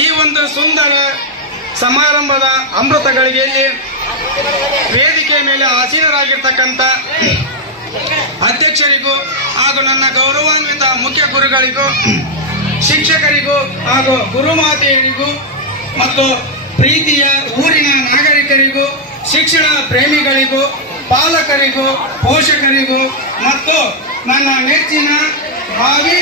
ಈ ಒಂದು ಸುಂದರ ಸಮಾರಂಭದ ಅಮೃತ ಗಳಿಗೆಯಲ್ಲಿ ವೇದಿಕೆ ಮೇಲೆ ಆಸೀನರಾಗಿರ್ತಕ್ಕಂಥ ಅಧ್ಯಕ್ಷರಿಗೂ ಹಾಗೂ ನನ್ನ ಗೌರವಾನ್ವಿತ ಮುಖ್ಯ ಗುರುಗಳಿಗೂ, ಶಿಕ್ಷಕರಿಗೂ ಹಾಗೂ ಗುರುಮಾತೆಯರಿಗೂ ಮತ್ತು ಪ್ರೀತಿಯ ಊರಿನ ನಾಗರಿಕರಿಗೂ, ಶಿಕ್ಷಣ ಪ್ರೇಮಿಗಳಿಗೂ, ಪಾಲಕರಿಗೂ, ಪೋಷಕರಿಗೂ ಮತ್ತು ನನ್ನ ನೆಚ್ಚಿನ ಭಾವಿ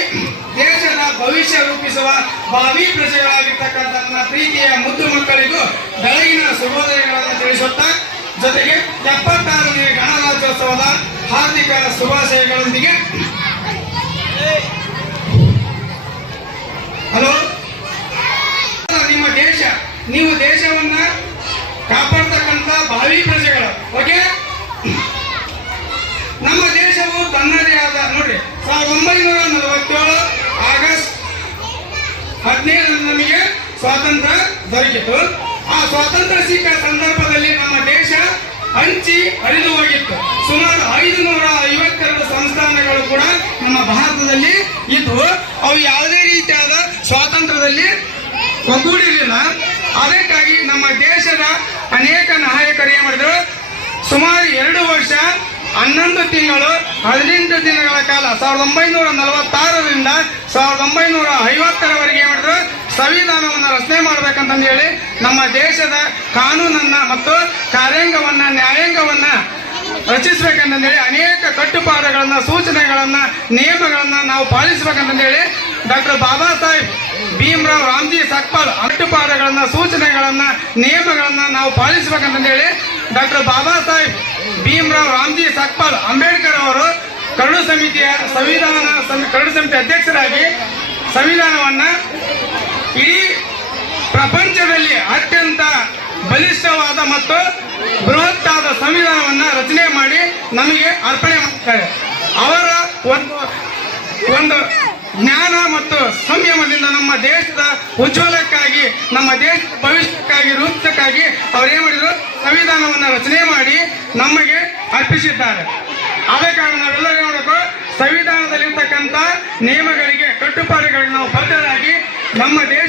ದೇಶದ ಭವಿಷ್ಯ ರೂಪಿಸುವ ಭಾವಿ ಪ್ರಜೆಗಳಾಗಿರ್ತಕ್ಕಂಥ ನನ್ನ ಪ್ರೀತಿಯ ಮುದ್ದು ಮಕ್ಕಳಿಗೂ ಬೆಳಗಿನ ಶುಭೋದಯಗಳನ್ನು ತಿಳಿಸುತ್ತಾ, ಜೊತೆಗೆ ಎಪ್ಪತ್ತಾರನೇ ಗಣರಾಜ್ಯೋತ್ಸವದ ಹಾರ್ದಿಕ ಶುಭಾಶಯಗಳೊಂದಿಗೆ ಹಲೋ ನಿಮ್ಮ ದೇಶ ನೀವು ದೇಶವನ್ನ ಕಾಪಾಡ್ತಕ್ಕಂಥ ಭಾವಿ ಪ್ರಜೆಗಳು ಓಕೆ ನಮ್ಮ ದೇಶವು ತನ್ನದೇ ಆದ ನೋಡ್ರಿ ಸಾವಿರದ ಒಂಬೈನೂರ ನಲವತ್ತೇಳು ಆಗಸ್ಟ್ ಹದಿನೈದು ನಮಗೆ ಸ್ವಾತಂತ್ರ್ಯ ದೊರಕಿತು. ಆ ಸ್ವಾತಂತ್ರ್ಯ ಸಿಕ್ಕ ಸಂದರ್ಭದಲ್ಲಿ ನಮ್ಮ ದೇಶ ಹಂಚಿ ಹರಿದು ಹೋಗಿತ್ತು. ಸುಮಾರು ಐದು ನೂರ ಐವತ್ತೆರಡು ಸಂಸ್ಥಾನಗಳು ಕೂಡ ನಮ್ಮ ಭಾರತದಲ್ಲಿ ಇದ್ವು. ಅವು ಯಾವುದೇ ರೀತಿಯಾದ ಸ್ವಾತಂತ್ರ್ಯದಲ್ಲಿ ಒಗ್ಗೂಡಿರಲಿಲ್ಲ. ಅದಕ್ಕಾಗಿ ನಮ್ಮ ದೇಶದ ಅನೇಕ ನಾಯಕರು ಏನ್ ಮಾಡಿದ್ರು? ಸುಮಾರು ಎರಡು ವರ್ಷ, ಹನ್ನೊಂದು ತಿಂಗಳು, ಹದಿನೆಂಟು ದಿನಗಳ ಕಾಲ, ಸಾವಿರದ ಒಂಬೈನೂರ ನಲವತ್ತಾರರಿಂದ ಸಾವಿರದ ಒಂಬೈನೂರ ಐವತ್ತರವರೆಗೆ ಏನ್ ಮಾಡಿದ್ರು? ಸಂವಿಧಾನವನ್ನು ರಚನೆ ಮಾಡಬೇಕಂತಂದು ಹೇಳಿ ನಮ್ಮ ದೇಶದ ಕಾನೂನನ್ನ ಮತ್ತು ಕಾರ್ಯಾಂಗವನ್ನ, ನ್ಯಾಯಾಂಗವನ್ನ ರಚಿಸಬೇಕಂತಂದೇಳಿ ಅನೇಕ ಕಟ್ಟುಪಾಡುಗಳನ್ನ, ಸೂಚನೆಗಳನ್ನ, ನಿಯಮಗಳನ್ನ ನಾವು ಪಾಲಿಸಬೇಕಂತಂದೇಳಿ ಡಾಕ್ಟರ್ ಬಾಬಾ ಸಾಹೇಬ್ ಭೀಮರಾವ್ ರಾಮ್ಜಿ ಸಕ್ಪಾಲ್ ಕಟ್ಟುಪಾಡುಗಳನ್ನ, ಸೂಚನೆಗಳನ್ನ, ನಿಯಮಗಳನ್ನ ನಾವು ಪಾಲಿಸಬೇಕಂತಂದೇಳಿ ಡಾಕ್ಟರ್ ಬಾಬಾ ಸಾಹೇಬ್ ಭೀಮರಾವ್ ರಾಮ್ಜಿ ಸಕ್ಪಾಲ್ ಅಂಬೇಡ್ಕರ್ ಅವರು ಕರಡು ಸಮಿತಿಯ ಸಂವಿಧಾನ ಕರಡು ಸಮಿತಿ ಅಧ್ಯಕ್ಷರಾಗಿ ಸಂವಿಧಾನವನ್ನ ಇಡೀ ಪ್ರಪಂಚದಲ್ಲಿ ಅತ್ಯಂತ ಬಲಿಷ್ಠವಾದ ಮತ್ತು ಬೃಹತ್ತಾದ ಸಂವಿಧಾನವನ್ನ ರಚನೆ ಮಾಡಿ ನಮಗೆ ಅರ್ಪಣೆ ಮಾಡ್ತಾರೆ. ಅವರ ಒಂದು ಒಂದು ಜ್ಞಾನ ಮತ್ತು ಸಂಯಮದಿಂದ ನಮ್ಮ ದೇಶದ ಉಜ್ವಲಕ್ಕಾಗಿ, ನಮ್ಮ ದೇಶದ ಭವಿಷ್ಯಕ್ಕಾಗಿ, ರೂಪಕ್ಕಾಗಿ ಏನು ಮಾಡಿದ್ರು? ಸಂವಿಧಾನವನ್ನ ರಚನೆ ಮಾಡಿ ನಮಗೆ ಅರ್ಪಿಸಿದ್ದಾರೆ. ಆದ ಕಾರಣ ನಾವೆಲ್ಲರೂ ಏನ್ ಮಾಡಬೇಕು? ಸಂವಿಧಾನದಲ್ಲಿರ್ತಕ್ಕಂಥ ನಿಯಮಗಳಿಗೆ, ಕಟ್ಟುಪಾಡುಗಳನ್ನು ನಾವು ಬದ್ಧರಾಗಿ ನಮ್ಮ ದೇಶವನ್ನ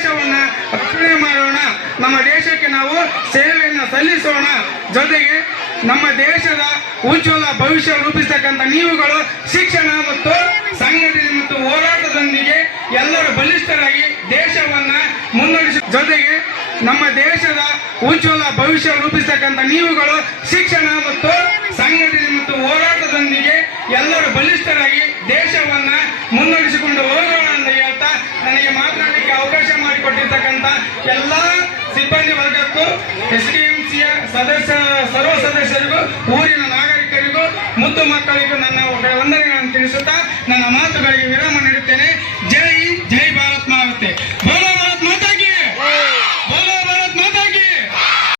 ರಕ್ಷಣೆ ಮಾಡೋಣ. ನಮ್ಮ ದೇಶಕ್ಕೆ ನಾವು ಸೇವೆಯನ್ನು ಸಲ್ಲಿಸೋಣ. ಜೊತೆಗೆ ನಮ್ಮ ದೇಶದ ಉಜ್ವಲ ಭವಿಷ್ಯ ರೂಪಿಸತಕ್ಕಂಥ ನೀವುಗಳು ಶಿಕ್ಷಣ ಮತ್ತು ಸಂಘಟನೆ ಮತ್ತು ಹೋರಾಟದೊಂದಿಗೆ ಎಲ್ಲರೂ ಬಲಿಷ್ಠರಾಗಿ ದೇಶವನ್ನ ಮುನ್ನಡೆಸ ಜೊತೆಗೆ ನಮ್ಮ ದೇಶದ ಉಜ್ವಲ ಭವಿಷ್ಯ ರೂಪಿಸತಕ್ಕಂಥ ನೀವುಗಳು ಶಿಕ್ಷಣ ಮತ್ತು ಸಂಘಟನೆ ಮತ್ತು ಹೋರಾಟದೊಂದಿಗೆ ಎಲ್ಲರೂ ಬಲಿಷ್ಠರಾಗಿ ಎಲ್ಲ ಎಲ್ಲಾ ಸಿಬ್ಬಂದಿ ವರ್ಗಕ್ಕೂ ಎಸ್ ಡಿ ಎಂ ಸಿಯ ಸದಸ್ಯ ಸರ್ವ ಸದಸ್ಯರಿಗೂ ಊರಿನ